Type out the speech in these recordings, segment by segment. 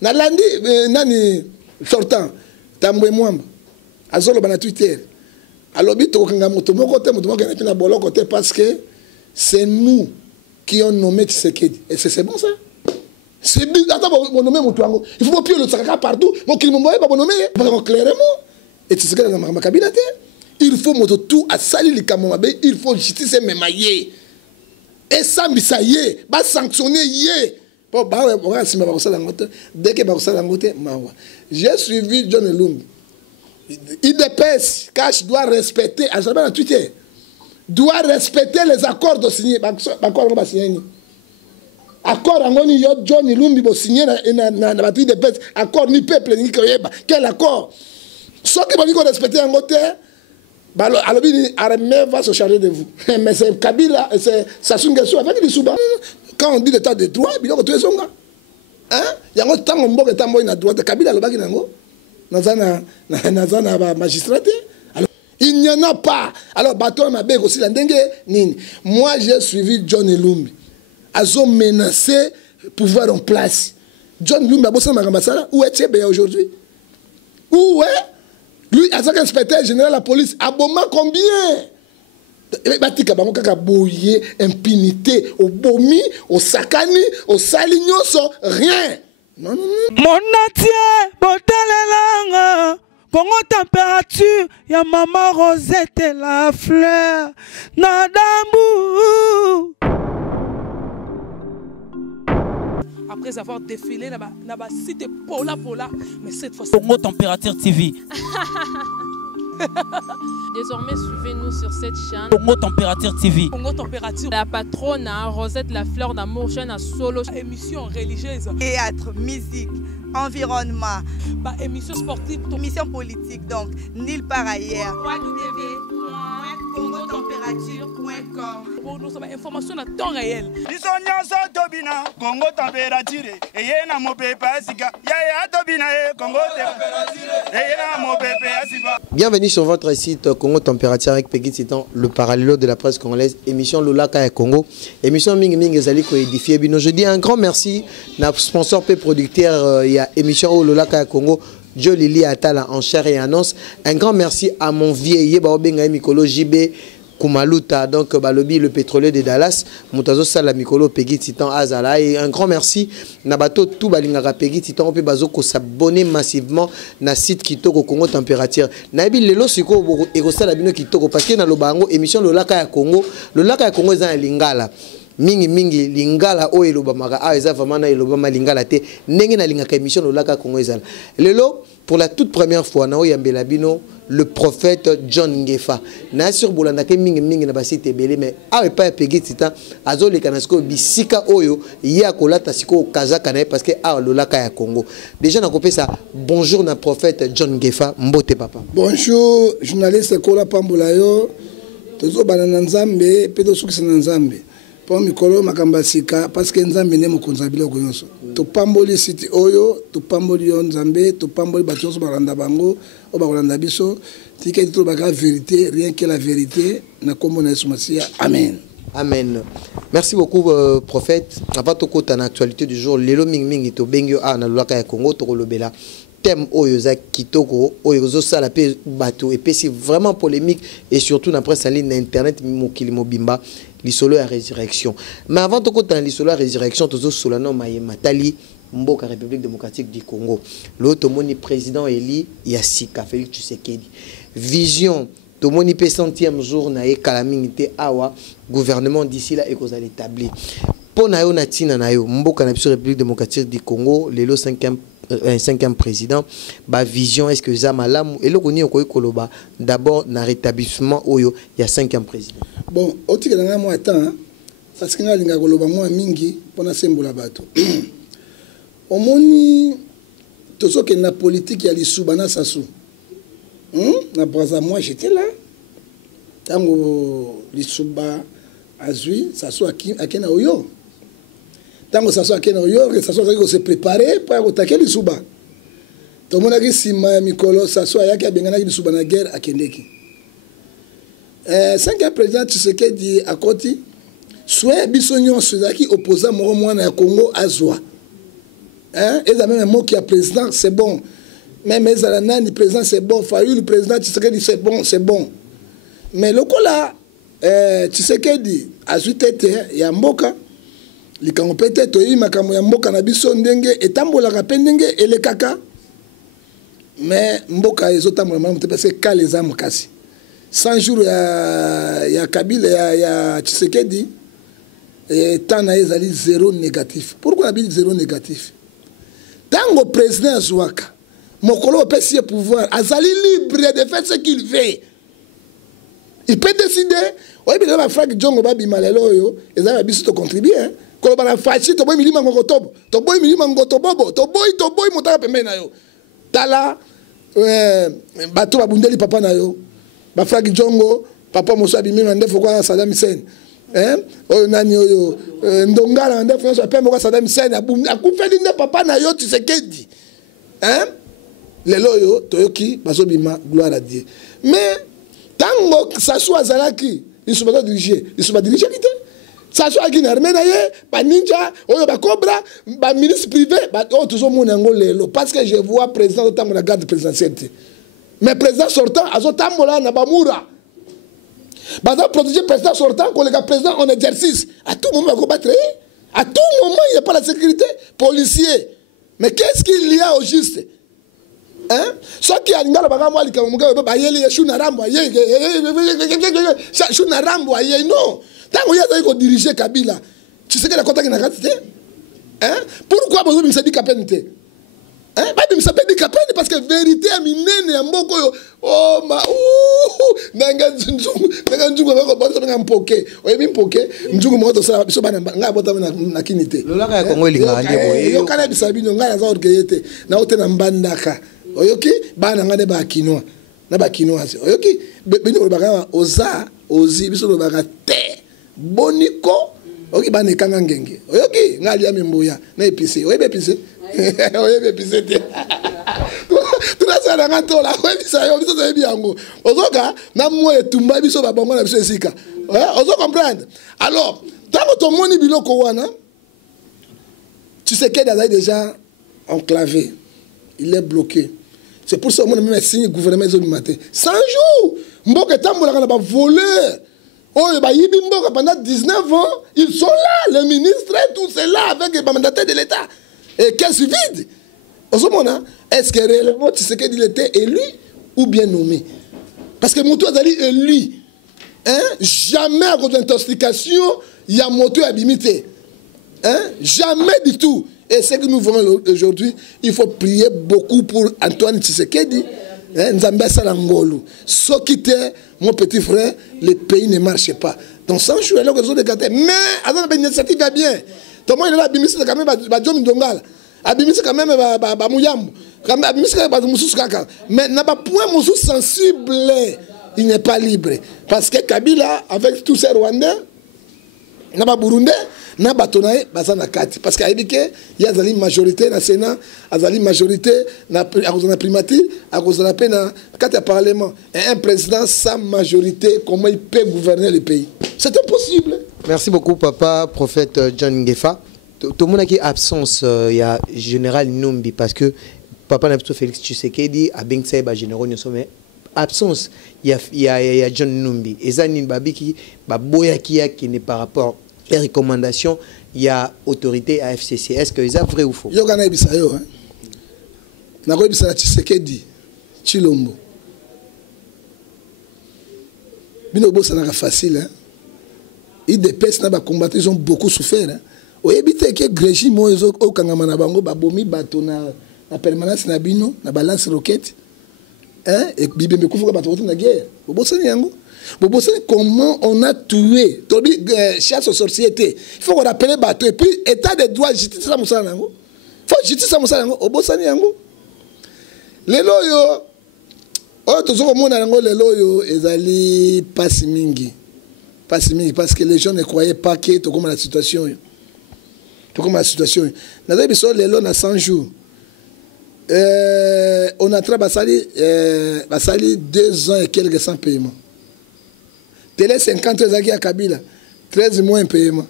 Nalandi nani sortant Tambwe Mwamba azolo bana Twitter. Alors bito kanga moto moko na bolo côté parce que c'est nous qui ont nommé Tshisekedi. Et c'est bon ça. C'est bien attends on nommer Mutuango. Il faut pied le tsaka partout. Donc il m'envoie pas nommer clairement. Et Tshisekedi na makabila te. Il faut moto tout à sali les kamomabe, il faut justice memaye. Et ça bisaye, ba sanctionner yé. Bon bah ouais, on va si ma ça la ngote. Dès que ba ça la ngote, mawa. J'ai suivi John Lumbi. Il dépêche, cash doit respecter, à jamais dans Twitter, doit respecter les accords de signer. Accord on va signer. Accord en yo John Lumbi va signer na batterie de pèse. Accord ni peuple ni koyeba. Quel accord? Soit que vous respecter en côté, alors Armée va se charger de vous. Mais c'est Kabila, c'est Sassou Nguesso avec les Souba. Quand on dit l'état de droit, il y a tous les gens. Hein? Il y a un temps où on est en droit. Kabila le bagi nango. Nazana magistrat. Alors il n'y en a pas. Alors bateau m'a bien aussi la dengue nini. Moi j'ai suivi John Lumbi. Ils ont menacé pouvoir en place. John Lumbi a bossé dans ma ambassade. Où est Tchébé aujourd'hui? Où est? Lui, à chaque inspecteur général de la police, à Boma combien? Batika bango kaka boye, impunité, au bomi, au sakani, au salignoso, rien. Non, non, non. Mon entier, botalelanga, Congo température, ya maman Rosette et la fleur, nadambu. Après avoir défilé dans la cité Pola, mais cette fois Congo Température TV. Désormais, suivez-nous sur cette chaîne. Congo Température TV. Congo Température. La patronne, Rosette la fleur d'amour, chaîne à solo. Émission religieuse. Théâtre, musique, environnement. Bah, émission sportive. Émission politique, donc, nulle part ailleurs. www.congotempérature.com. Pour nous, information à temps réel. Congo Température. Et y a mon pépé Asika. Yaya Tobina, Congo Température. Et y a mon pépé Asika. Bienvenue sur votre site Congo Température avec Peggy Titan, le parallèle de la presse congolaise, émission Lolaka et Congo, émission Ming Ming Zali ko édifié bino. Je dis un grand merci à sponsor et producteur il y a émission Lolaka et Congo. Joe Lili Atala en chair et annonce. Un grand merci à mon vieil Baobenga Mikolo JB Kumaluta, donc Balobi le pétrolier de Dallas, Moutazo Sala Mikolo Peggy Titan Azala. Et un grand merci Nabato tout Balingara Peggy Titan Ope Bazoko s'abonner massivement na site Kitoko Congo Température. Nabi lelo siko eko sala bino Kitoko parce que na lobango émission Lolaka ya Congo, Lolaka ya Congo za lingala. Mingi mingi lingala o elobamaka a eza vraiment na elobama lingala te ndenge na lingaka émission Lolaka Congo ezala. Lelo pour la toute première fois na oyambela bino le prophète John Ngefa na sur bolanda ke mingi mingi na basite belé mais a pas Peggy Titan azole kanasko bisika oyo ya kolata siko kazaka na parce que a Lolaka ya Congo. Déjà na kopé ça bonjour na prophète John Ngefa mbote papa. Bonjour journaliste Kola Pambola yo tozo banana nzambe pe to sukisa na nzambe. Pour mikolo makambasika parce que nzambe ne mokonza biloko nyonso to pamboli site oyo to pamboli yo nzambe to pamboli batonso balanda bango o bakolanda biso tika to baka vérité rien que la vérité na kombo na Yesu Masia amen. Amen. Merci beaucoup prophète. Avant to kota na actualité du jour lelo ming ming to bengyo a na Lolaka ya Congo to kolobela thème oyo za kitoko oyo zo sala pe bato et puis c'est vraiment polémique et surtout na presse en ligne internet mokili mobimba l'isolo à résurrection. Mais avant de côté l'isolo à résurrection, tous solano maye matali mboka République démocratique du Congo. L'autre moni président Eli Yassika Félix Tshisekedi. Vision to moni pe 100e jour na e calamité awa gouvernement d'ici là et qu'on a établi. Pour na yo na tina na yo mboka na biso République démocratique du Congo, lelo 5e président, ba vision est-ce que Zamalam et le koni ko koloba d'abord na rétablissement oyo il y a 5e président. Bon, otika na moi attends parce que ngalinga koloba moi mingi pona sembola bato. Omoni tozo que na politique ya lisubana sasu. Na braza moi j'étais là. Tango lisuba azui sasu akena oyo. Tango sasu akena oyo que sasu azaki se préparer pour attaquer lisuba. To mona ki sima mikolo sasu ayaki abengana ki lisuba na guerre akendeki. 5e président Tshisekedi à côté soit bisonyon ceux qui opposant moro mwana ya Congo azwa Hein? Et même un mot qui a président, c'est bon. Même Ezalana, le président, c'est bon. Fayou, le président, tu sais qu'il dit c'est bon, c'est bon. Mais le coup là, tu sais qu'il dit, à suite, il y a Mboka. Les gens peut-être, il y a Mboka, Nabiso, Ndenge, et Tambola, Ndenge, et les Kaka. Mais Mboka, ils ont parce que quand les âmes cassent. 100 jours, il y a Kabila, il y a Tshisekedi, et tant il zéro négatif. Pourquoi on a dit zéro négatif? Tant que le président Zouaka, Mokolo peut se pouvoir, Azali libre de faire ce qu'il veut. Il peut décider, oui, mais là, Franck Djongo Babi Malelo, ils ont besoin de contribuer. Quand on a fait, tu as mis mango tobo, tu as mis mango tobo, tu as monté à Pemena. Tala, bateau abundeli papa na yo. Ba Franck Djongo, papa Moussa Bimi Mande Fokwa Saddam Hussein. Oyo nani oyo Ndongala Mande Fokwa Pemba Saddam Hussein akufeli nde papa na yo Tshisekedi. Lelo yo toyoki baso bima gloire à Dieu. Mais tango ça soit Zalaki, ils sont pas dirigés, ils sont pas dirigés qui te. Ça soit qui n'armée na ye, ba ninja, oyo ba cobra, ba ministre privé, ba oh toujours mon ngo lelo parce que je vois président de la garde présidentielle. Mais président sortant, azotambola na bamura. Baza protéger président sortant, quand le président en exercice. À tout moment, il va combattre. À tout moment, il n'y a pas la sécurité. Policier. Mais qu'est-ce qu'il y a au juste? Hein? Soit qui a une gare, non. Tant qu'il y a diriger Kabila, tu sais que la contact est en hein? Pourquoi vous avez dit Kapente? Hein? Parce que vérité a miné en boko oh ma nanga nzungu va ko nga mpoke oyebi mpoke nzungu moto sala biso bana nga bota na kinité lolaka ya Kongo linga ndebo yo kana bisabino nga za orgeyete na ote na mbandaka oyoki bana nga de ba kinwa na ba kinwa oyoki bino baka oza ozi biso baka te boniko oki bana kanga ngenge oyoki nga lia mimbuya na épicé oyebi épicé oyebi épicé te ça n'a pas la ça y est bien ozoka na moi tumba biso ba bango na biso esika ozo comprendre alors tant que ton moni biloko wana tu sais qu'il est déjà enclavé il est bloqué c'est pour ça que moi même signe gouvernement zo matin 100 jours mboka tambola kana ba voler oh ba yibi mboka pendant 19 ans ils sont là les ministres et tout c'est là avec les mandataires de l'état et qu'est-ce vide. Est-ce que réellement Tshisekedi il était élu ou bien nommé? Parce que Moutou Azali est élu. Hein? Jamais à cause d'intoxication, il y a Moutou abimité. Hein? Jamais du tout. Et ce que nous voyons aujourd'hui, il faut prier beaucoup pour Antoine Tshisekedi. Nzambia Salangolu. Ce qui était mon petit frère, le pays ne marche pas. Donc sans jouer là, les autres gâtés. Mais l'initiative va bien. Tout le monde est là, abimité quand même, John Ndongala. Abimisi quand même ba muyambu abimisi ba mususu kaka mais n'a pas point mususu sensible il n'est pas libre parce que Kabila avec tous ces Rwandais n'a pas Burundais n'a pas tonaye bazana kati parce qu'il y a une majorité na Sénat azali majorité na primature à cause de la peine quand il parlement et un président sans majorité comment il peut gouverner le pays c'est impossible. Merci beaucoup papa prophète John Ngefa. Tout le monde a qui absence, il y a général Numbi parce que papa n'a pas Félix Tshisekedi a bien que général mais absence il y a John Numbi et ça ni babi qui baboya qui n'est par rapport aux recommandations il y a autorité à FCC est-ce que c'est vrai ou faux? Yo kana ibisa yo hein na ko ibisa Tshisekedi Chilombo bino bossa na facile hein ils dépêchent na ba combattre ils ont beaucoup souffert hein. Oyebite ke Grégi mozo okangama na bango babomi bato na permanence na bino na balance roquette hein et bibembe kufuka bato na guerre bobosani yango bobosani comment on a tué tobi chasse aux sociétés il faut qu'on rappelle bato et puis état de droit justice ça musala yango faut justice ça musala yango obosani yango lelo yo o tozoko mona yango lelo yo ezali passe mingi parce que les gens ne croyaient pas que to comme la situation comme la situation. Nous avons besoin de l'eau dans 100 jours. On a travaillé 2 ans et quelques sans paiement. Télé 50 à Kabila, 13 mois en paiement.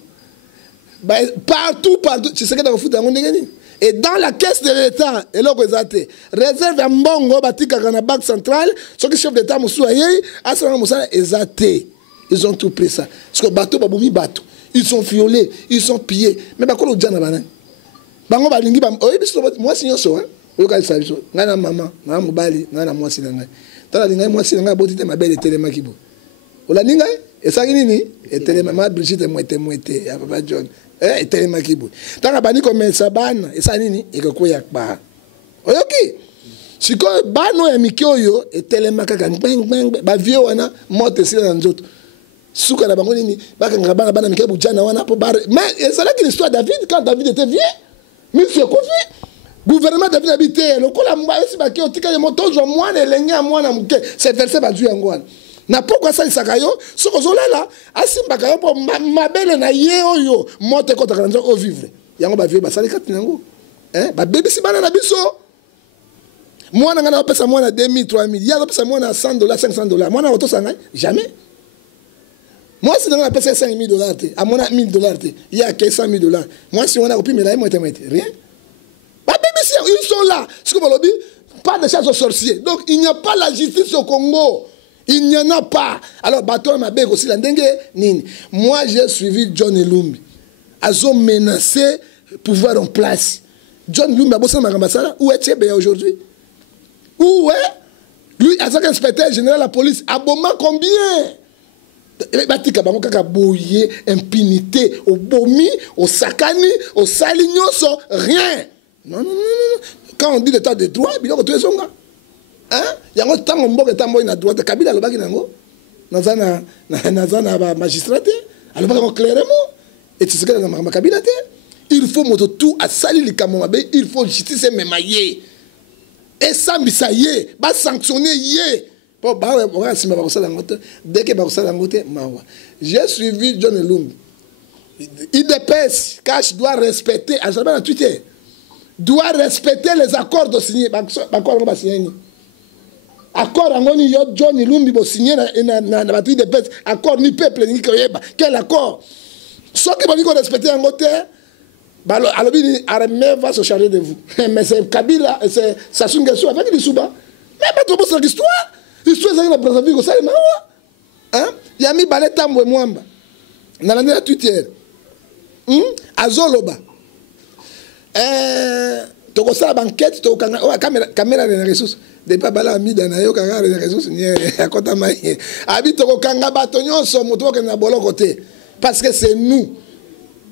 Partout. Tu sais que dans le foot, Et dans la caisse de l'État, et là, réserve un bongo, batika dans la banque centrale, ce que le chef d'État ils ont tout pris ça. Parce que bateau, baboumi bateau. Ils sont violés, ils sont pillés. Mais bah, quoi, le djana banan? Bango balingi bam. Oh, moi, c'est ça, hein. Oyoka ça, ngana maman, ngana mobali, ngana moi si nanga. Tala linga moi si nanga botite ma belle telema kibo. Ola ninga e sa nini e telema ma Brigitte moite ya papa John. E telema kibo. Tanga bani comme ça ban e sa nini e ko ya ba. Oyoki. Siko bano ya mikyoyo e telema kaka bang ba vieux wana mote sila na nzoto. Souka na bango nini baka ngabana bana mikelo bujana wana po bar. Mais c'est là que l'histoire David quand David était vieux. Monsieur Kofi gouvernement David habité le kola mba esi baki otika le motozo mwana elenge mwana muke c'est verset ba Dieu ngwana na pourquoi ça isakayo soko zolala asimba kayo po mabele na ye oyo mote ko takanzo o vivre yango ba vieux ba sali kati nango ba bébé si bana na biso mwana ngana pesa mwana 2000 3000 ya pesa mwana $100 $500 mwana oto sanga jamais moi si on a payé $5,000 à mon $1,000 il y a $100,000 moi si on a copié mais là rien. Ils sont là. Pas de chasse aux sorciers. Donc il n'y a pas la justice au Congo. Il n'y en a pas. Alors bateau m'a bé aussi la dengue nini. Moi j'ai suivi John Elumbi. Ils ont menacé pouvoir en place. John Elumbi a bossé dans l'ambassade. Où est Tchébé aujourd'hui? Où est? Lui, en tant qu'inspecteur général de la police, à Boma combien? Batika bango kaka boye impunité au bomi au sakani au salignoso rien. Non. Quand on dit l'état de droit, il y a des gens. Hein? Il y a un temps où on a droit de Kabila le baginango. Nazana magistrat. Alors on clairement. Et tu sais que dans Kabila il faut moto tout à salir les camomabe, il faut justice et mémailler. Et ça misaye, ba sanctionner yé. Dès que j'ai suivi John Elumbi. IDPS, Cash doit respecter, à Twitter, doit respecter les accords de signer. Accord angoni yo John Elumbi bo signer na IDPS, accord ni peuple ni koyeba. Quel accord? Ceux qui vont respecter un côté, Alobi Armée va se charger de vous. Mais c'est Kabila, c'est Sassou Nguesso avec les Souba. Mais pas trop cette histoire. L'histoire est dans la vie, ça est marrant. Il y a mis balai tambo mwamba. Dans la Twitter. Azoloba. Toko sa banquette, toko caméra de ressources. De pas bala mi dans yo caméra de ressources ni akota mai. Abi toko kanga batonyo so moto ke na bolo côté. Parce que c'est nous.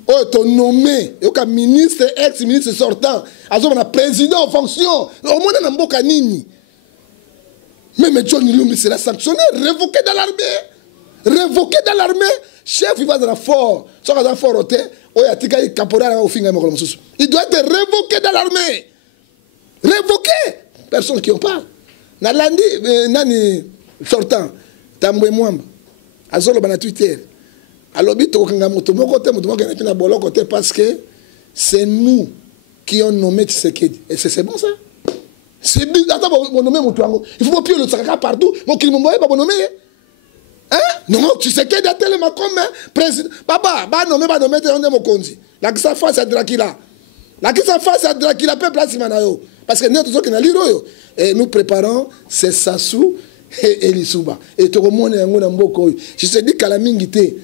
Oh, ton nommé, yoka ministre, ex-ministre sortant, azoma président en fonction. Au moins na mboka nini. Même John Elumbi sera sanctionné, révoqué dans l'armée. Révoqué dans l'armée. Chef, il va dans la fort. Il doit être révoqué dans l'armée. Révoqué. Personne qui en parle. Nalandi, nani sortant. Tambwe Mwamba. Azolo bana Twitter. Alors, parce que c'est nous qui ont nommé Tshisekedi. Et c'est bon ça? C'est bizarre. Attends, on nomme Moutouango. Il faut pas piller le Tsakaka partout. Mon qu'il m'envoie pas nommer. Hein? Non, tu sais qu'il y a tellement comme président. Papa, va nommer, on est mon conduit. La qui s'afface à Dracula. La qui s'afface à Dracula peut placer Manayo. Parce que nous, tous ceux qui n'ont et nous préparons, c'est Sassou et Elisouba. Et tout le monde est en Mboko. Je te dis qu'à la mingité,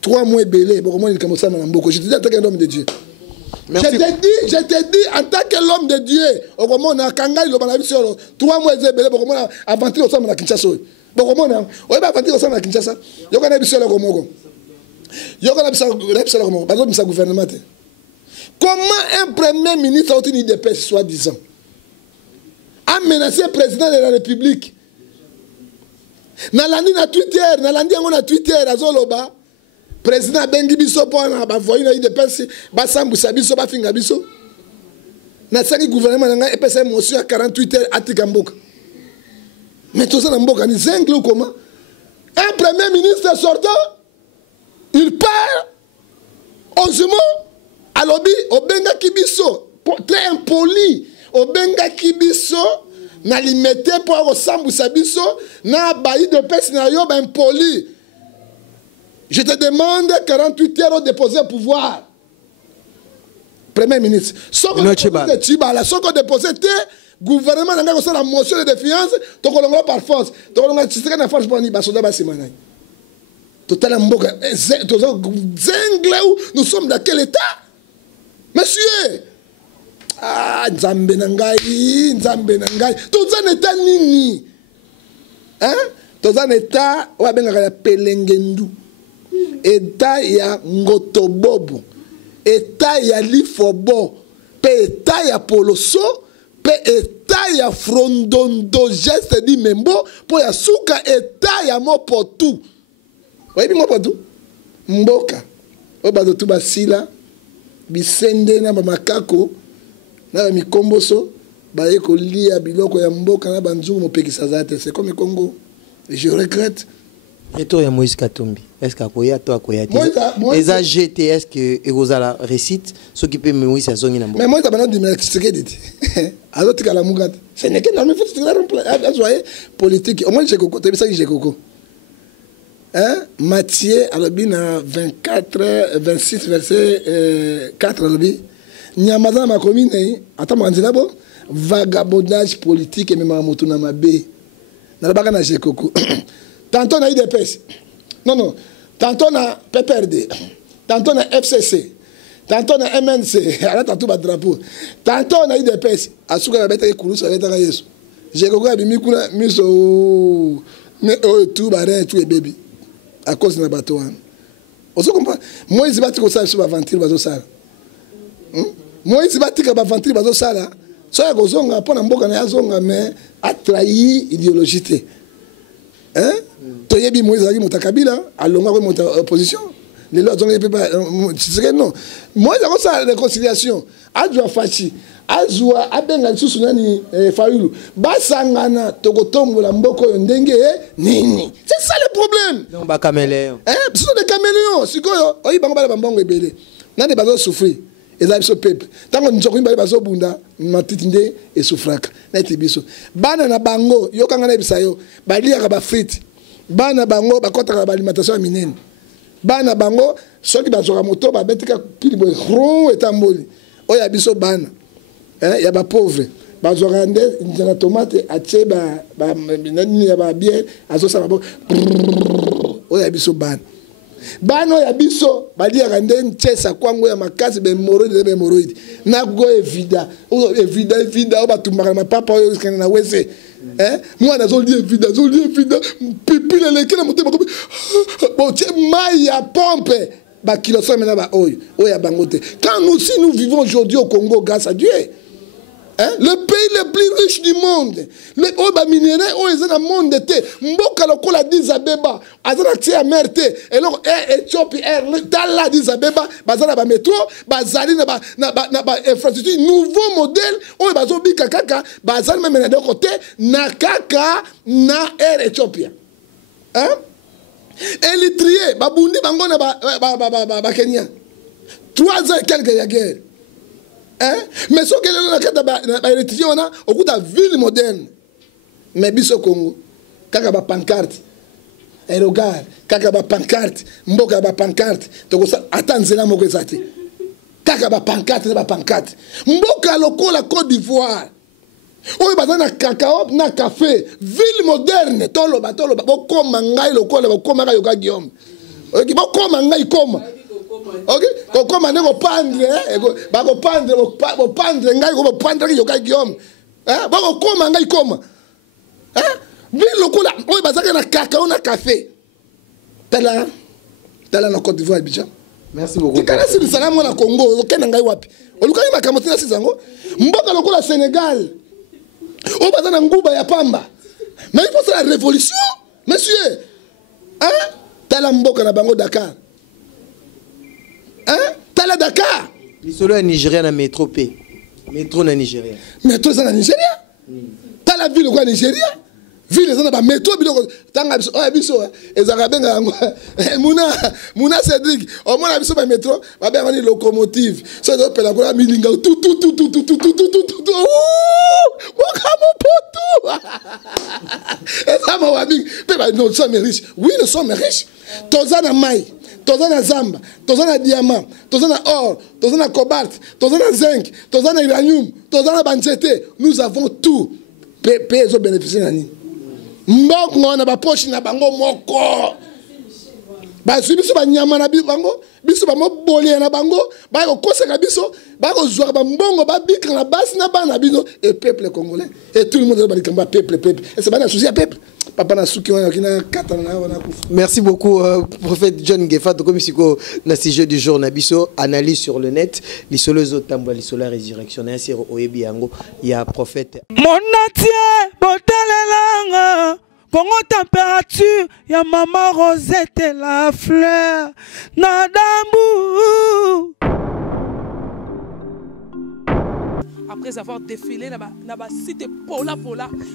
3 mois belé, beaucoup de monde est comme ça dans Mboko. Je te dis en tant qu'un homme de Dieu. Merci. Je t'ai dit, en tant que l'homme de Dieu, au moment où on a Kangali, le Banabi sur 3 mois belé, beaucoup de monde a aventuré au sein de la Kinshasa. Beaucoup de monde a aventuré au sein de la Kinshasa. Il y a un habitué le Gomogo. Il y a un habitué le Gomogo. Par exemple, c'est gouvernement. Comment un premier ministre a obtenu une dépêche, soi-disant, a menacé le président de la République? Nalandi na Twitter, Nalandi na Twitter, Azoloba. Président Bengi biso pona ba voyi na IDPS ba sambusa biso ba finga biso na sangi gouvernement nga epesa motion à 48 heures atika mboka. Mais tout ça na mboka ni zingle ou comment? Un premier ministre sortant, il part osimo alobi obenga kibiso très impoli obenga kibiso na limité pour sambusa biso na ba IDPS na yo ba impoli. Je te demande 48 heures de déposer le pouvoir. Premier ministre. Tibala, ce qu'on déposé, gouvernement n'a pas la motion de défiance, donc on l'a par force. Donc on a tiré la force pour dire basoda basimana. Total mboka, nous sommes dans quel état? Monsieur, ah, Nzambe nangai, tout ça n'est pas nini. Hein? Tout ça n'est pas, on va bien la pelengendu. État ya ngotobobo. État ya lifobo. Pe état ya poloso. Pe état ya frondondo geste di membo. Po ya suka état ya mopotu. Oyebi mopotu? Mboka. Obazo tu basila. Bisende na bamakako. Na mikomboso. Baye ko lia biloko ya mboka na banzungu mopekisa zate. C'est comme le Congo. Et je regrette. Retour à Moïse Katumbi. Est-ce qu'Akoya, toi, Akoya, les AGT, est-ce que Erosala récite ce qui peut Moïse à Zongi Nambo? Mais moi, je ne sais pas si alors, tu as la mougade. Ce n'est que dans le fait politique. Au moins, j'ai coco. Tu sais que j'ai coco. Matthieu, alors, 24, 26, verset 4, alors, Nyamaza, ma commune, attends, moi, d'abord, vagabondage politique et même à Motuna Mabé. Dans le bagage, j'ai coco. Tantôt on a IDPS. Non. Tantôt on a PPRD. Tantôt on a FCC. Tantôt on a MNC. Alors tantôt on a drapeau. Tantôt on a IDPS. Asuka va mettre les coulous sur la Yesu. J'ai compris que Mikula miso mais tout barré tout est bébé. À cause de la bateau. On se comprend. Moi ils se battent comme ça sur la venture bazo sala. Moi ils se battent comme la venture bazo sala. So ya kozonga pona mboka na yazonga mais a trahi idéologie. Hein? Toyebi Moïse a dit Motakabila, à longueur de opposition. Les lois ne peuvent pas. Non. Moi, j'ai ça la réconciliation. Adjoua Fachi, Adjoua Abenga Sousunani Fayoulou, Basangana, Togotombo, la Mboko Yondenge, Nini. C'est ça le problème. Non, bah, caméléon. Hein? Ce sont des caméléons. C'est quoi? Oui, Bangba Bambong est belé. N'a des bazos souffrir. Et ça, c'est peuple. Tant qu'on nous a bazo bunda, matitinde et souffraka. N'était biso. Bana na bango, yo kangana bisayo, bali akaba frites. Bana bango, bakota ka alimentation minene. Bana bango, soki bazoka moto, ba betika pili boy ron etamboli. Oya biso bana. Ya ba pauvre. Bazoka nde na tomate atie ba nani ya ba bien, azosa ba. Oya biso bana. Bano ya biso bali ya rande nchesa kwangu ya makasi be hemorrhoid na go evida o batumaka na papa oyo kana na wese mwana zoli evida pipi le lekela motema ko bon tie mai ya pompe ba kilo so mena ba oyo ya bangote. Quand nous vivons aujourd'hui au Congo grâce à Dieu. Le pays le plus riche du monde. Le oba minéraux, ils ont un monde de thé. Mboka lokola d'Isabeba, azana tia merte. Et donc Éthiopie, Tala d'Isabeba, bazana ba métro, bazali na ba infrastructure nouveau modèle. Oyo bazobi kaka, bazali même de côté na kaka na Air Éthiopie. Érythrée, babundi bango na ba Kenya. 3 ans et quelques de guerre. Mais ce que l'on a, au coup de la ville moderne, mais biso Congo, kaka ba pancarte, aérogare, kaka ba pancarte, mboka ba pancarte, attends moko ezate, kaka ba pancarte, mboka loko la Côte d'Ivoire, oyo bazana cacao na café, ville moderne, toloba, bokoma ngai lokola bokoma ka yoka Guillaume, ok, bokoma ngai koma. Ok, comme on est pendre, pendre, ngai ko pendre ki yoka Guillaume. Ba ko koma ngai koma. Bi lokola, oy bazaka na cacao na café. Tala na Côte d'Ivoire Abidjan. Merci beaucoup. Tikala si salamu na Congo, okena ngai wapi? Oluka ni makamoti na sizango. Mboka lokola Sénégal. O bazana nguba ya pamba. Mais il faut faire la révolution, monsieur. Tala mboka na bango Dakar. Tala Dakar. L'isolo est Nigérien na métro P. Métro na Nigérien. Métro ça na Nigeria. Tala ville quoi Nigeria. Ville ça na ba métro biloko tanga biso biso ezaka benga Muna Cédric. Au moins biso ba métro ba benga ni locomotive. Ça doit pela ko milinga tout. Et ça m'a dit, nous sommes riches. Oui, nous sommes riches. Tozana Mai. toza na zamba, toza na diamant, toza na or, toza na cobalt, toza na zinc, toza na uranium, toza na banzete. Nous avons tout. Pezo bénéficier nani. Mbok na ba poche na bango moko. Ba biso ba nyama na bango, biso ba moboli na bango, ba ko koseka biso, ba ko zwa ba mbongo ba bikra na basi na bana bino et peuple congolais et tout le monde ba likamba peuple. Et c'est pas na souci à peuple. Papa na suki wana kina katana wana kufa. Merci beaucoup prophète John Gefa to comme siko na sujet du jour na biso analyse sur le net, li solo zotambola li solo résurrection na siro oyebi yango ya prophète. Monatie botalelanga Congo température, ya maman Rosette la fleur, Nadambu. Après avoir défilé, na ba site Pola,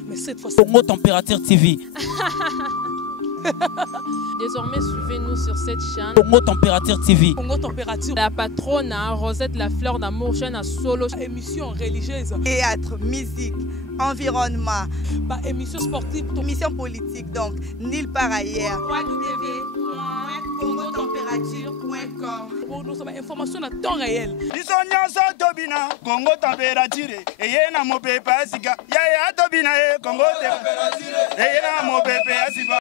mais cette fois Congo Température TV. Désormais, suivez-nous sur cette chaîne. Congo Température TV. Congo Température. La patronne, Rosette la fleur d'amour, chaîne à solo. Émission religieuse. Théâtre, musique, environnement. Bah, émission sportive. Émission politique, donc, nulle part ailleurs. www.congotempérature.com. Pour nous avoir information à temps réel. Congo température. Et y'a na mo pepe asika. Ya ya tobina Congo température. Et y'a na mo pepe asika.